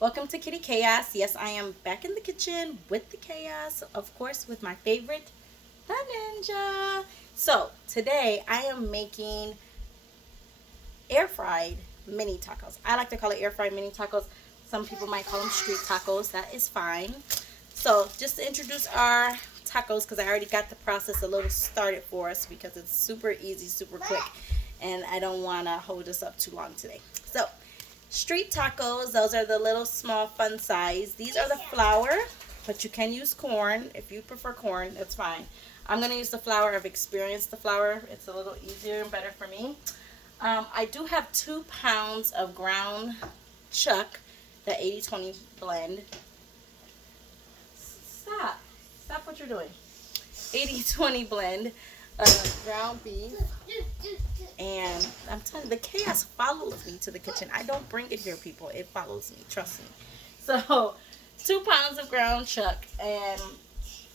Welcome to Kitty Chaos. Yes, I am back in the kitchen with the chaos, of course, with my favorite, the Ninja. So, today I am making air fried mini tacos. I like to call it air fried mini tacos. Some people might call them street tacos. That is fine. So, just to introduce our tacos, because I already got the process a little started for us because it's super easy, super quick, and I don't want to hold us up too long today. So, street tacos, those are the little small fun size. These are the flour, but you can use corn. If you prefer corn, that's fine. I'm going to use the flour. I've experienced the flour. It's a little easier and better for me. I do have 2 pounds of ground chuck, the 80-20 blend. Stop what you're doing. 80-20 blend of ground beef. And I'm telling you, the chaos follows me to the kitchen. I don't bring it here, people. It follows me. Trust me. So, 2 pounds of ground chuck. And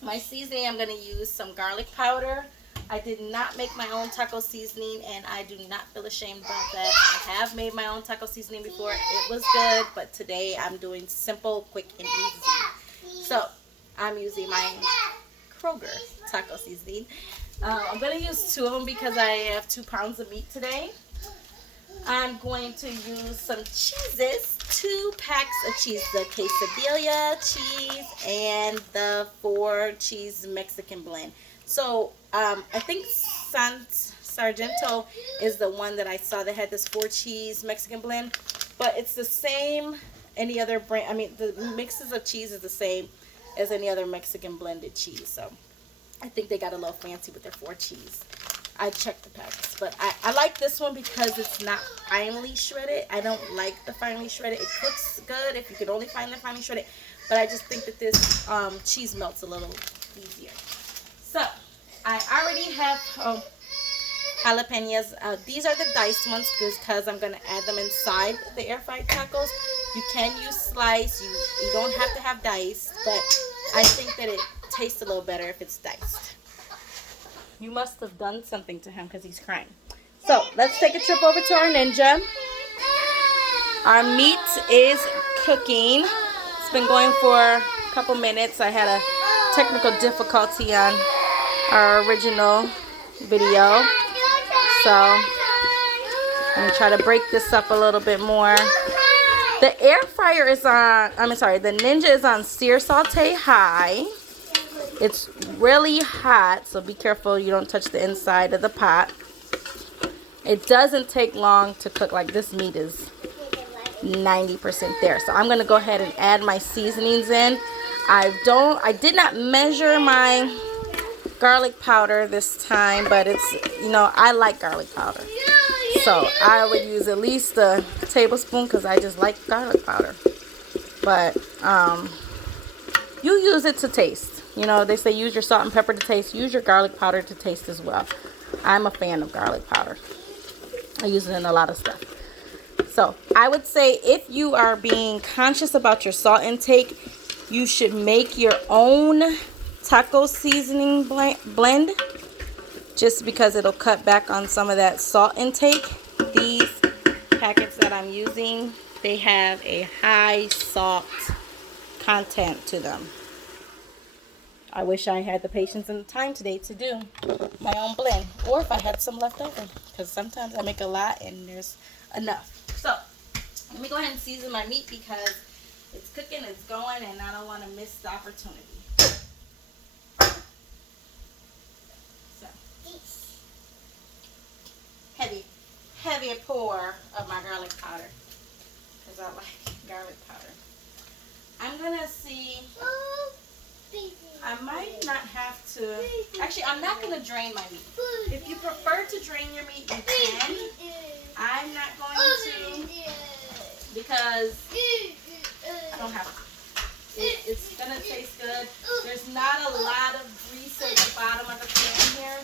my seasoning, I'm going to use some garlic powder. I did not make my own taco seasoning, and I do not feel ashamed about that. I have made my own taco seasoning before. It was good, but today I'm doing simple, quick, and easy. So, I'm using my Kroger taco seasoning. I'm going to use 2 of them because I have 2 pounds of meat today. I'm going to use some cheeses, 2 packs of cheese, the quesadilla cheese and the 4 cheese Mexican blend. So I think Sargento is the one that I saw that had this 4 cheese Mexican blend, but it's the same any other brand. I mean, the mixes of cheese is the same as any other Mexican blended cheese. So I think they got a little fancy with their 4 cheese. I checked the packs, but I like this one because it's not finely shredded. I don't like the finely shredded. It cooks good if you could only find the finely shredded, but I just think that this cheese melts a little easier. So I already have jalapenos. These are the diced ones because I'm going to add them inside the air fried tacos. You can use slice. You don't have to have diced, but I think that it tastes a little better if it's diced. You must have done something to him because he's crying. So let's take a trip over to our Ninja. Our meat is cooking. It's been going for a couple minutes. I had a technical difficulty on our original video. So I'm going to try to break this up a little bit more. The air fryer is on, the Ninja is on sear saute high. It's really hot, so be careful you don't touch the inside of the pot. It doesn't take long to cook. Like, this meat is 90% there. So I'm going to go ahead and add my seasonings in. I did not measure my garlic powder this time, but it's, I like garlic powder. So I would use at least a tablespoon because I just like garlic powder. But you use it to taste. They say use your salt and pepper to taste. Use your garlic powder to taste as well. I'm a fan of garlic powder. I use it in a lot of stuff. So I would say if you are being conscious about your salt intake, you should make your own taco seasoning blend, just because it'll cut back on some of that salt intake. These packets that I'm using, they have a high salt content to them. I wish I had the patience and the time today to do my own blend, or if I had some left over, because sometimes I make a lot and there's enough. So let me go ahead and season my meat because it's cooking, it's going, and I don't want to miss the opportunity. So heavy pour of my garlic powder because I like garlic powder. I'm gonna see. I might not have to. Actually, I'm not going to drain my meat. If you prefer to drain your meat, you can. I'm not going to because I don't have to. It's going to taste good. There's not a lot of grease at the bottom of the pan here,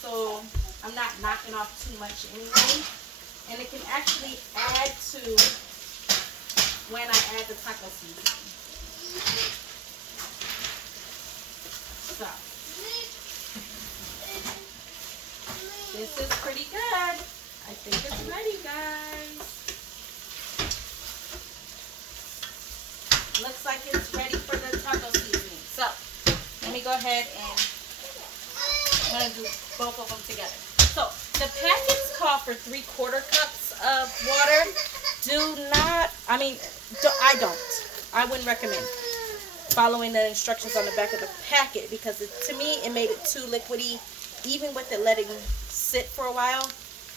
so I'm not knocking off too much anyway. And it can actually add to when I add the taco seasoning. So, this is pretty good. I think it's ready, guys. looks like it's ready for the taco seasoning. So let me go ahead and I'm gonna do both of them together. So the packets call for 3/4 cups of water. I wouldn't recommend following the instructions on the back of the packet because to me it made it too liquidy. Even with it letting sit for a while,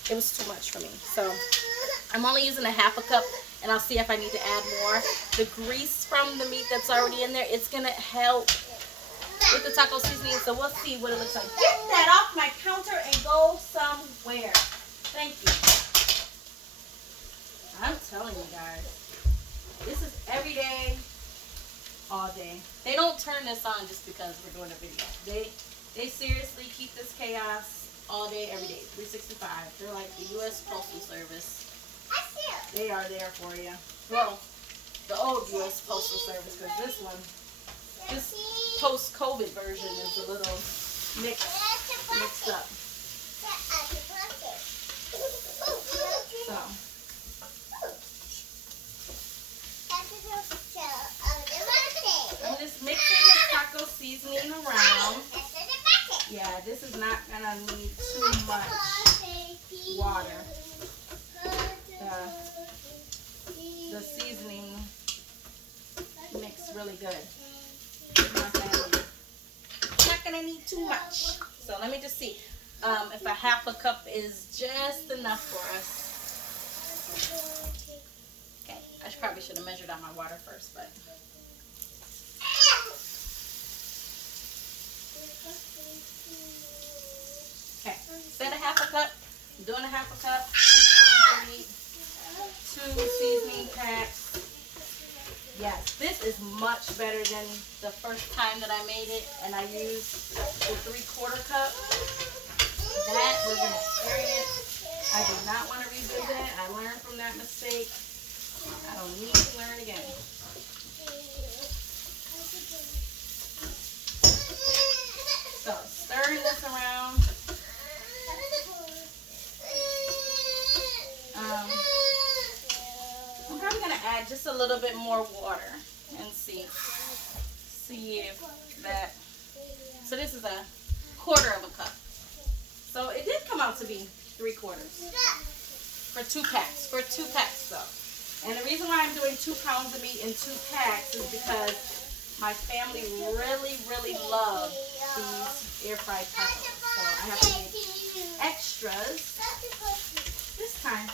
it was too much for me. So I'm only using a 1/2 cup, and I'll see if I need to add more. The grease from the meat that's already in there, it's gonna help with the taco seasoning, so we'll see what it looks like. Get that off my counter and go somewhere. Thank you. I'm telling you guys, this is every day, all day. They don't turn this on just because we're doing a video. They seriously keep this chaos all day, every day, 365. They're like the U.S. Postal Service. They are there for you. Well, the old U.S. Postal Service, because this post-COVID version is a little mixed up. So. I'm just mixing the taco seasoning around. Yeah, this is not gonna need too much water. The seasoning mix really good. Not gonna need too much. So let me just see if a 1/2 cup is just enough for us. Okay, I probably should have measured out my water first, but. Okay, instead of 1/2 cup, I'm doing a 1/2 cup, 2 pounds of meat, 2 seasoning packs. Yes, this is much better than the first time that I made it, and I used the 3/4 cup. That was an experience. I do not want to revisit it. I learned from that mistake. I don't need to learn again. So, stirring this around. I'm probably going to add just a little bit more water and see if that. So this is a 1/4 cup. So it did come out to be 3/4 for 2 packs. For 2 packs though. And the reason why I'm doing 2 pounds of meat in 2 packs is because my family really love these air fried tacos. So I have to make extras this time.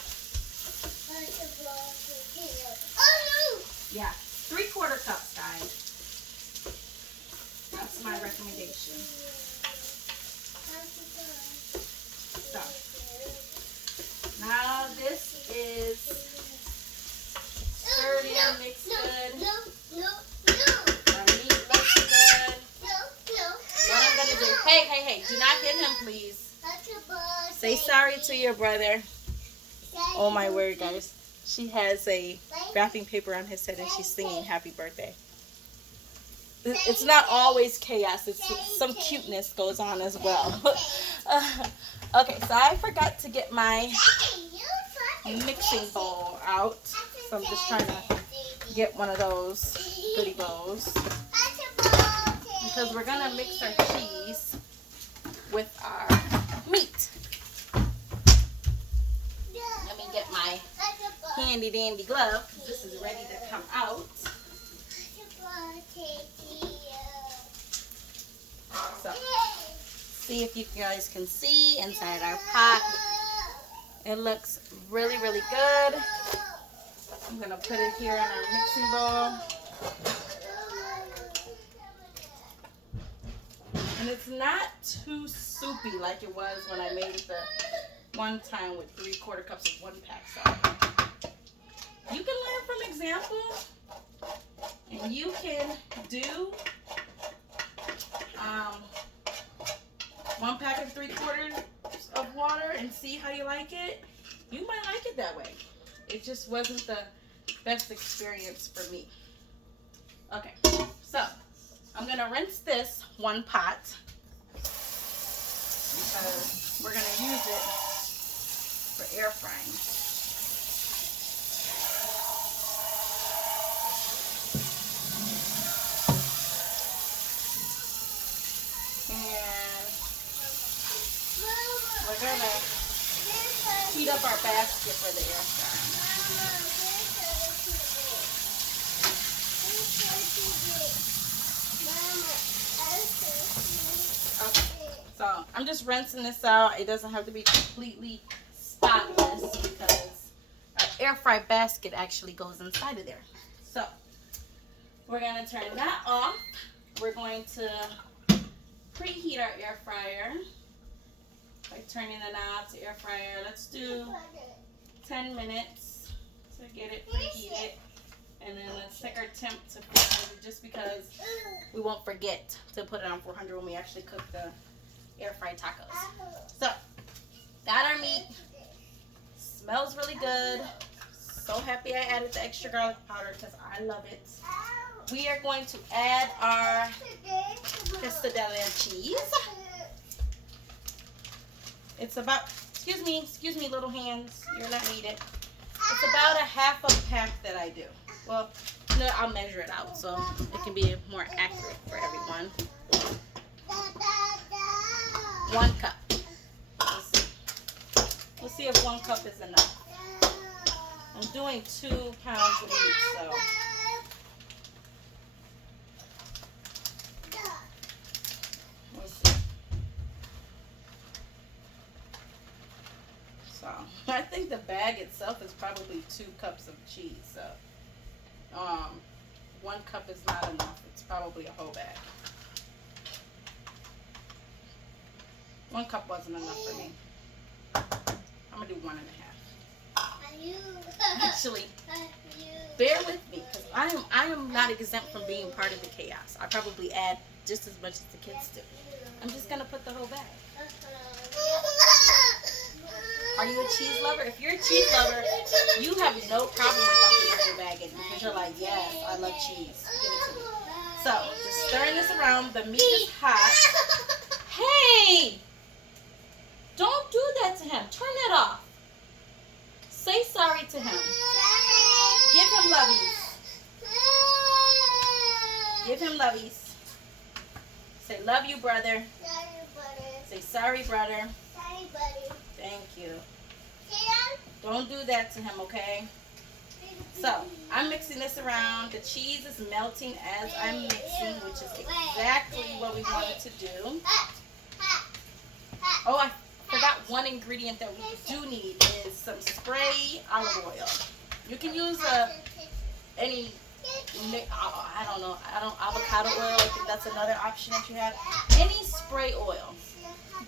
Yeah, 3/4 cups, guys. That's my recommendation. So, now this is stirred in, mixed good. Our meat looks good. What I'm gonna do? Hey! Do not hit him, please. Say sorry to your brother. Oh my word, guys. She has a wrapping paper on his head and she's singing happy birthday. It's not always chaos. It's some cuteness goes on as well. Okay, so I forgot to get my mixing bowl out. So I'm just trying to get one of those goodie bowls. Because we're going to mix our cheese with our meat. Let me get my handy dandy glove. This is ready to come out. So, see if you guys can see inside our pot. It looks really good. I'm going to put it here in our mixing bowl. And it's not too soupy like it was when I made it the one time with 3/4 cups of 1 pack. So you can learn from example, and you can do 1 pack of 3/4 of water and see how you like it. You might like it that way. It just wasn't the best experience for me. Okay, so I'm gonna rinse this 1 pot because we're gonna use it for air frying. up our basket for the air fryer. Okay, so I'm just rinsing this out. It doesn't have to be completely spotless because our air fry basket actually goes inside of there. So we're going to turn that off. We're going to preheat our air fryer by turning the knob to air fryer. Let's do 10 minutes to get it preheated. And then let's take our temp to 400 just because we won't forget to put it on 400 when we actually cook the air fried tacos. So, got our meat. Smells really good. So happy I added the extra garlic powder because I love it. We are going to add our quesadilla cheese. It's about, excuse me, little hands. You're not needed. It's about a half a pack that I do. Well, no, I'll measure it out so it can be more accurate for everyone. 1 cup. We'll see if 1 cup is enough. I'm doing 2 pounds of meat, so. We'll see. So, I think the bag itself is probably 2 cups of cheese, so. 1 cup is not enough. It's probably a whole bag. 1 cup wasn't enough for me. I'm gonna do 1.5. Actually, bear with me because I am not exempt from being part of the chaos. I probably add just as much as the kids do. I'm just gonna put the whole bag. Are you a cheese lover? If you're a cheese lover, you have no problem with dumping the whole bag in because you're like, yes, I love cheese. Give it to me. So, just stirring this around. The meat is hot. Hey! Don't do that to him. Turn it off. Say sorry to him. Give him lovies. Give him lovies. Say, love you, brother. Say, sorry, brother. Thank you. Don't do that to him, okay? So, I'm mixing this around. The cheese is melting as I'm mixing, which is exactly what we wanted to do. Oh, I forgot one ingredient that we do need is some spray olive oil. You can use any, I don't know, avocado oil. I think that's another option that you have. Any spray oil.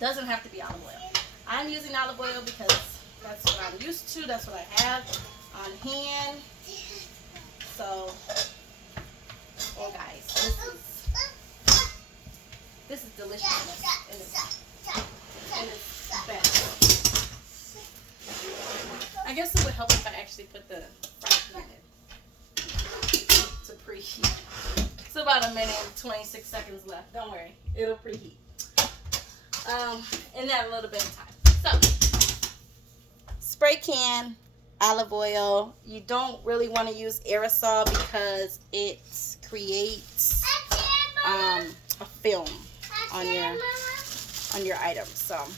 Doesn't have to be olive oil. I'm using olive oil because that's what I'm used to. That's what I have on hand. So, oh guys, this is delicious and it's best. I guess it would help if I actually put the fry pan in to preheat. It's about 1 minute and 26 seconds left. Don't worry, it'll preheat. In that little bit of time. So, spray can, olive oil. You don't really want to use aerosol because it creates a film on your items. So,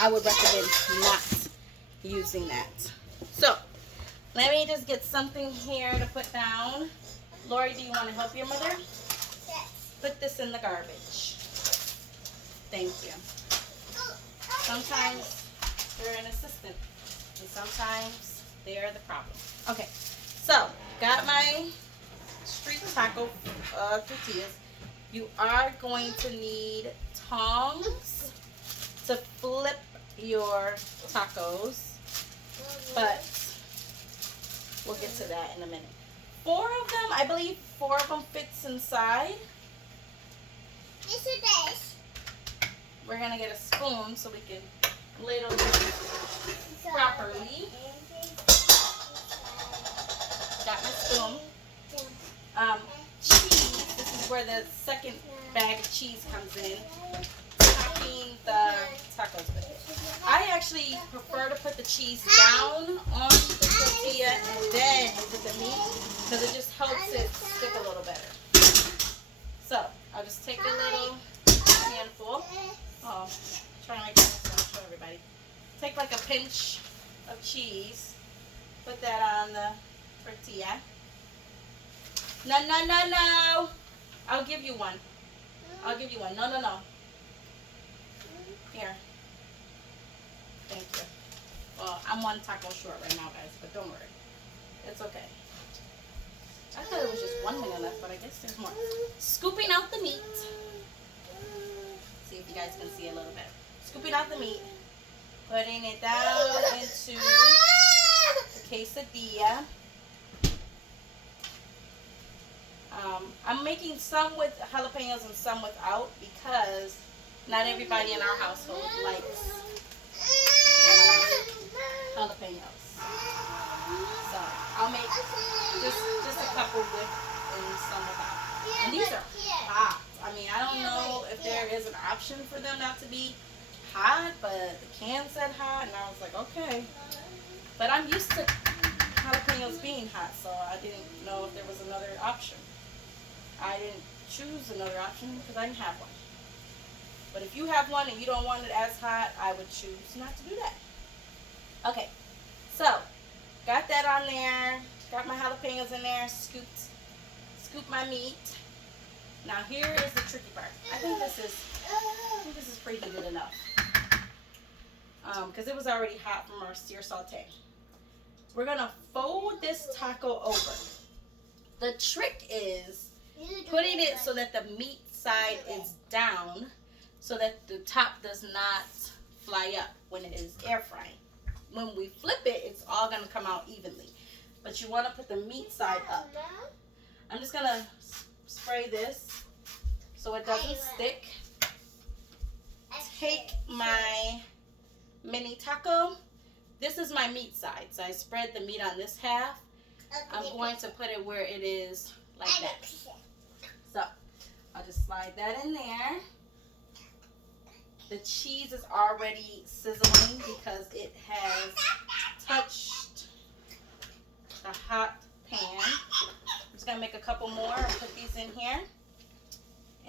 I would recommend not using that. So, let me just get something here to put down. Lori, do you want to help your mother? Yes. Put this in the garbage. Thank you. Sometimes they're an assistant, and sometimes they're the problem. Okay, so got my street taco tortillas. You are going to need tongs to flip your tacos, but we'll get to that in a minute. 4 of them, I believe 4 of them fits inside. This is this. We're going to get a spoon so we can ladle this properly. Got my spoon. Cheese, this is where the second bag of cheese comes in. Topping the tacos with it. I actually prefer to put the cheese down on the tortilla and then with the meat because it just helps it stick a little better. So, I'll just take a little handful. Oh, trying to make this show everybody. Take like a pinch cheese. Put that on the tortilla. No, no, no, no. I'll give you one. I'll give you one. No, no, no. Here. Thank you. Well, I'm one taco short right now, guys, but don't worry. It's okay. I thought it was just 1 minute left, but I guess there's more. Scooping out the meat. See if you guys can see a little bit. Scooping out the meat. Putting it down into the quesadilla. I'm making some with jalapenos and some without because not everybody in our household likes jalapenos. So I'll make just a couple with and some without. And these are hot. I mean, I don't know if there is an option for them not to be hot, but the can said hot, and I was like, okay. But I'm used to jalapenos being hot, so I didn't know if there was another option. I didn't choose another option because I didn't have one. But if you have one and you don't want it as hot, I would choose not to do that. Okay, so got that on there. Got my jalapenos in there. Scoop my meat. Now here is the tricky part. I think this is preheated enough. Because it was already hot from our sear saute. We're gonna fold this taco over. The trick is putting it so that the meat side is down so that the top does not fly up when it is air frying. When we flip it, it's all going to come out evenly. But you want to put the meat side up. I'm just going to spray this so it doesn't stick. Take my mini taco. This is my meat side. So I spread the meat on this half. I'm going to put it where it is like that. So I'll just slide that in there. The cheese is already sizzling because it has touched the hot pan. I'm just gonna make a couple more and put these in here.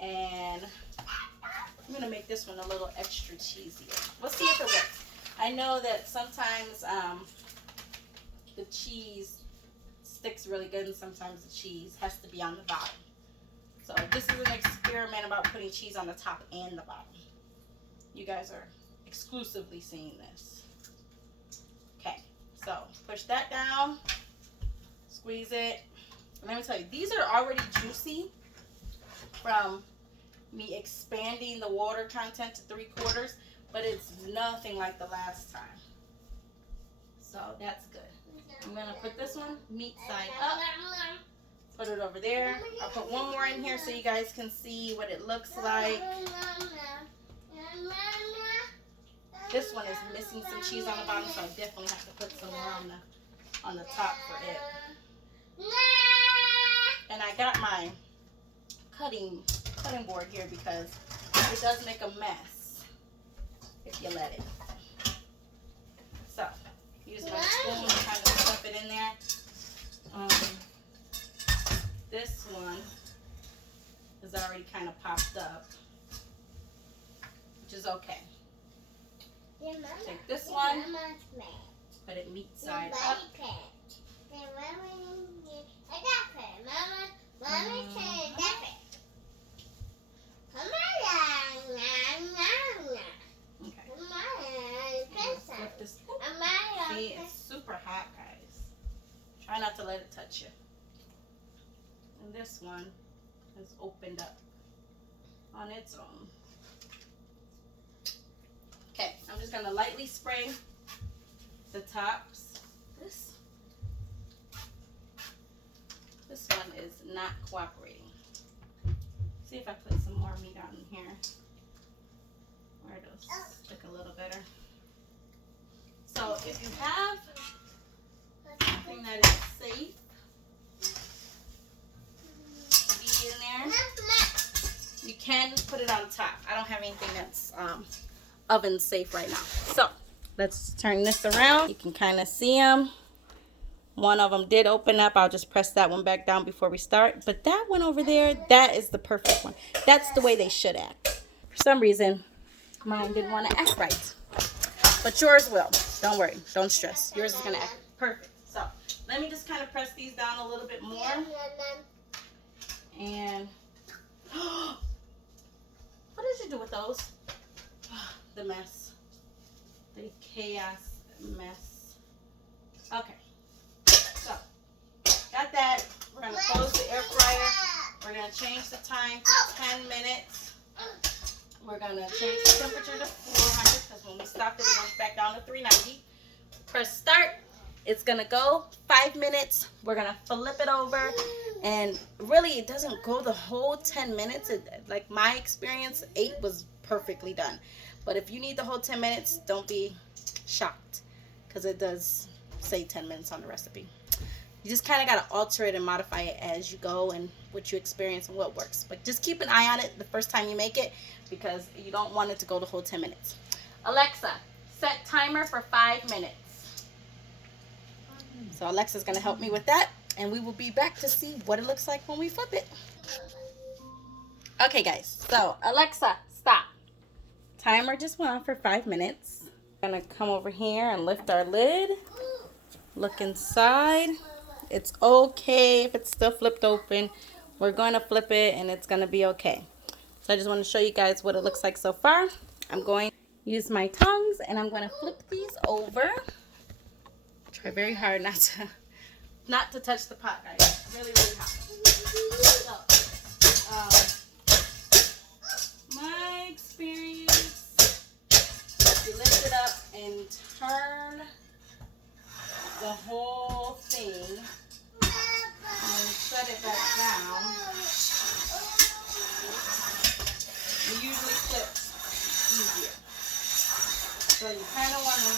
And I'm gonna make this one a little extra cheesier. We'll see if it works. I know that sometimes the cheese sticks really good and sometimes the cheese has to be on the bottom. So this is an experiment about putting cheese on the top and the bottom. You guys are exclusively seeing this. Okay, so push that down, squeeze it. And let me tell you, these are already juicy from me expanding the water content to 3/4, but it's nothing like the last time. So that's good. I'm gonna put this one meat side up. Put it over there. I'll put one more in here so you guys can see what it looks like. This one is missing some cheese on the bottom, so I definitely have to put some more on the top for it. And I got my cutting board here because it does make a mess if you let it. So use my spoon to kind of stuff it in there. This one is already kind of popped up, which is okay. Take this one, put it meat side up. Flip this. See, it's super hot, guys. Try not to let it touch you. And this one has opened up on its own. Okay, I'm just gonna lightly spray the tops. This one is not cooperating. See if I put some more meat on here, where it'll stick a little better. So if you have something that is safe to be in there, you can put it on top. I don't have anything that's oven safe right now. So let's turn this around. You can kind of see them. One of them did open up. I'll just press that one back down before we start. But that one over there, that is the perfect one. That's the way they should act. For some reason, mine didn't want to act right. But yours will. Don't worry. Don't stress. Yours is going to act perfect. So let me just kind of press these down a little bit more. And what did you do with those? The mess. The chaos mess. Okay. So got that. We're going to close the air fryer. We're going to change the time to 10 minutes. We're going to change the temperature to 400 because when we stopped it, it went back down to 390. Press start. It's going to go 5 minutes. We're going to flip it over. And really, it doesn't go the whole 10 minutes. Like my experience, 8 was perfectly done. But if you need the whole 10 minutes, don't be shocked because it does say 10 minutes on the recipe. You just kind of got to alter it and modify it as you go and what you experience and what works. But just keep an eye on it the first time you make it because you don't want it to go the whole 10 minutes. Alexa, set timer for 5 minutes. So Alexa's going to help me with that. And we will be back to see what it looks like when we flip it. Okay, guys. So Alexa, stop. Timer just went on for 5 minutes. I'm going to come over here and lift our lid. Look inside. It's okay if it's still flipped open. We're going to flip it and it's going to be okay. So I just want to show you guys what it looks like so far. I'm going to use my tongs and I'm going to flip these over. Try very hard not to touch the pot, guys. It's really, really hot. So, my experience, you lift it up and turn the whole thing and then set it back down. It usually flips easier. So you kind of want to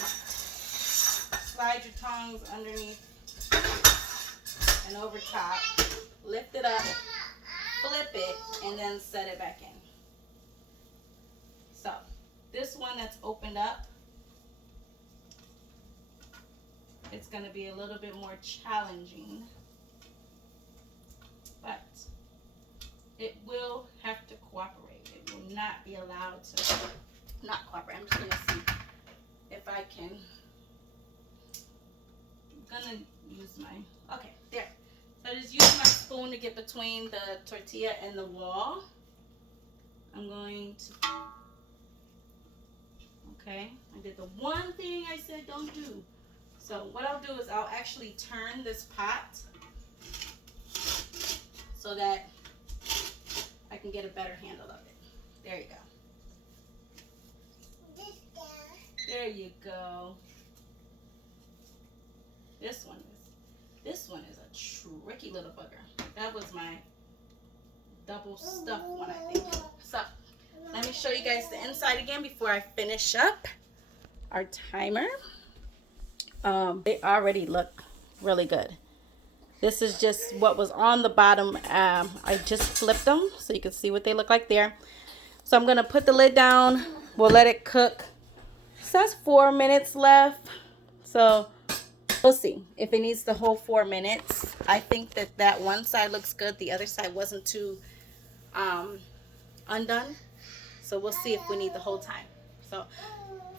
slide your tongs underneath and over top, lift it up, flip it, and then set it back in. So this one that's opened up, it's going to be a little bit more challenging, but it will have to cooperate. It will not be allowed to not cooperate. I'm just going to see if I can. I'm going to use my, okay, there. So I just use my spoon to get between the tortilla and the wall. I'm going to, okay, I did the one thing I said don't do. So what I'll do is I'll actually turn this pot so that I can get a better handle of it. There you go. There you go. This one is a tricky little bugger. That was my double stuffed one, I think. So let me show you guys the inside again before I finish up our timer. They already look really good. This is just what was on the bottom. I just flipped them so you can see what they look like there. So I'm gonna put the lid down. We'll let it cook. It says 4 minutes left. So we'll see if it needs the whole 4 minutes. I think that one side looks good. The other side wasn't too undone. So we'll see if we need the whole time. So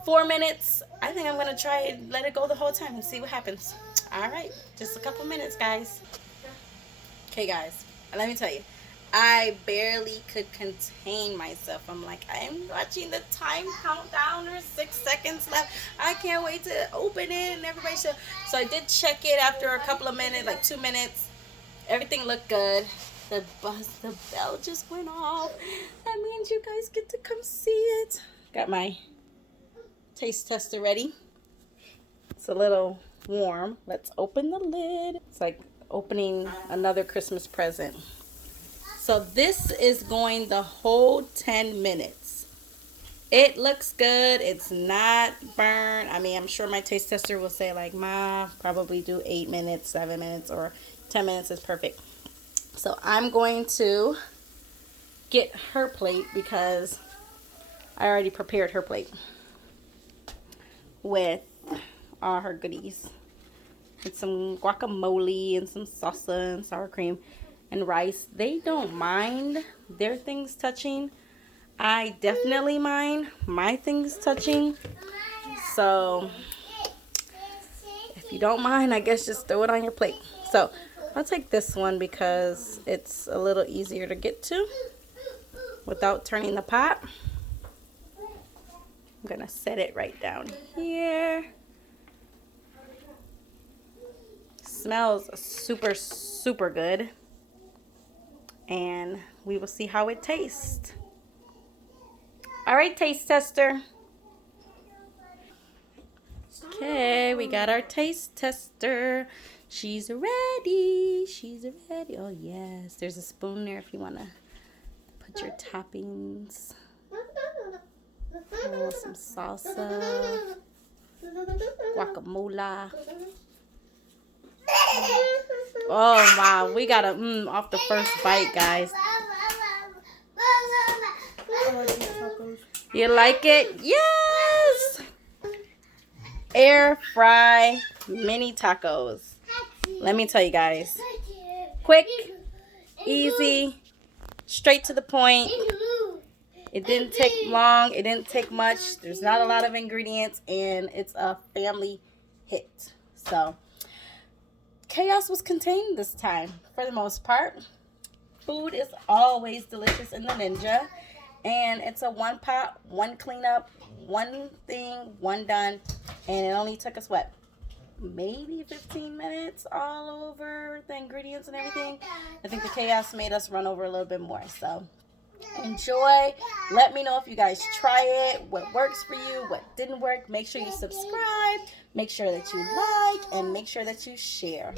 4 minutes. I think I'm going to try and let it go the whole time and see what happens. All right. Just a couple minutes, guys. Okay, guys. Let me tell you. I barely could contain myself. I'm like, I'm watching the time countdown. There's 6 seconds left. I can't wait to open it and everybody should. So I did check it after a couple of minutes, like 2 minutes. Everything looked good. The bell just went off. That means you guys get to come see it. Got my taste tester ready. It's a little warm. Let's open the lid. It's like opening another Christmas present. So this is going the whole 10 minutes. It looks good. It's not burnt. I mean, I'm sure my taste tester will say like, Ma, probably do 8 minutes, 7 minutes, or 10 minutes is perfect. So I'm going to get her plate because I already prepared her plate with all her goodies. With some guacamole and some salsa and sour cream and rice. They don't mind their things touching. I definitely mind my things touching. So if you don't mind, I guess just throw it on your plate. So I'll take this one because it's a little easier to get to without turning the pot. I'm gonna set it right down here. Smells super, super good. And we will see how it tastes. All right, taste tester. Okay, we got our taste tester. She's ready. She's ready. Oh, yes. There's a spoon there if you want to put your toppings. Oh, some salsa. Guacamole. Oh, wow. We got a off the first bite, guys. You like it? Yes! Air fry mini tacos. Let me tell you guys. Quick, easy, straight to the point. It didn't take long. It didn't take much. There's not a lot of ingredients, and it's a family hit. So, chaos was contained this time for the most part. Food is always delicious in the Ninja. And it's a one pot, one cleanup, one thing, one done. And it only took us, what, maybe 15 minutes all over the ingredients and everything. I think the chaos made us run over a little bit more. So enjoy. Let me know if you guys try it, what works for you, what didn't work. Make sure you subscribe. Make sure that you like, and make sure that you share.